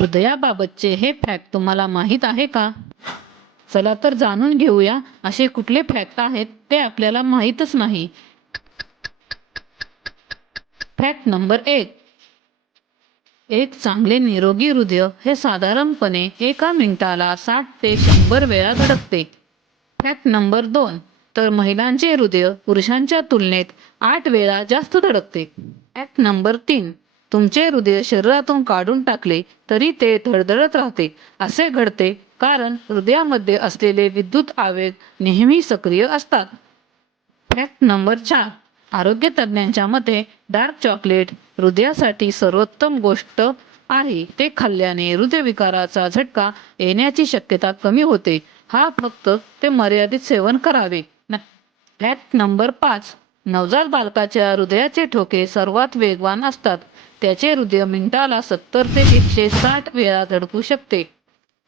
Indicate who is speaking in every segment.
Speaker 1: हृदयाबाबतचे हे फॅक्ट तुम्हाला माहीत आहे का? चला तर जाणून घेऊया असे कुठले फॅक्ट आहेत ते आपल्याला माहीतच नाही. फॅक्ट नंबर एक. एक चांगले निरोगी हृदय हे साधारणपणे एका मिनिटाला साठ ते शंभर वेळा धडकते. फॅक्ट नंबर दोन. तर महिलांचे हृदय पुरुषांच्या तुलनेत आठ वेळा जास्त धडकते. फॅक्ट नंबर तीन. तुमचे हृदय शरीरातून काढून टाकले तरी ते धडधडत राहते. असे घडते कारण हृदयामध्ये असलेले विद्युत आवेग नेहमी सक्रिय असतात. फॅक्ट नंबर चार. आरोग्य तज्ज्ञांच्या मते डार्क चॉकलेट हृदयासाठी सर्वोत्तम गोष्ट आहे. ते खाल्ल्याने हृदयविकाराचा झटका येण्याची शक्यता कमी होते. हा फक्त ते मर्यादित सेवन करावे. फॅक्ट नंबर पाच. नवजात बालकाच्या हृदयाचे ठोके सर्वात वेगवान असतात. त्याचे हृदय मिनिटाला सत्तर ते एकशे साठ वेळा धडकू शकते.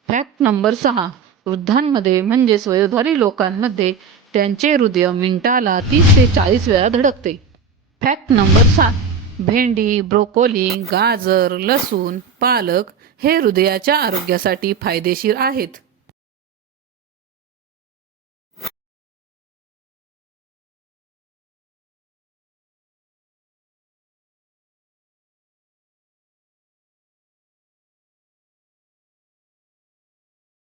Speaker 1: फॅक्ट नंबर सहा. वृद्धांमध्ये म्हणजेच वयोधारी लोकांमध्ये त्यांचे हृदय मिनिटाला तीस ते चाळीस वेळा धडकते. फॅक्ट नंबर सात. भेंडी ब्रोकोली गाजर लसूण पालक हे हृदयाच्या आरोग्यासाठी फायदेशीर आहेत.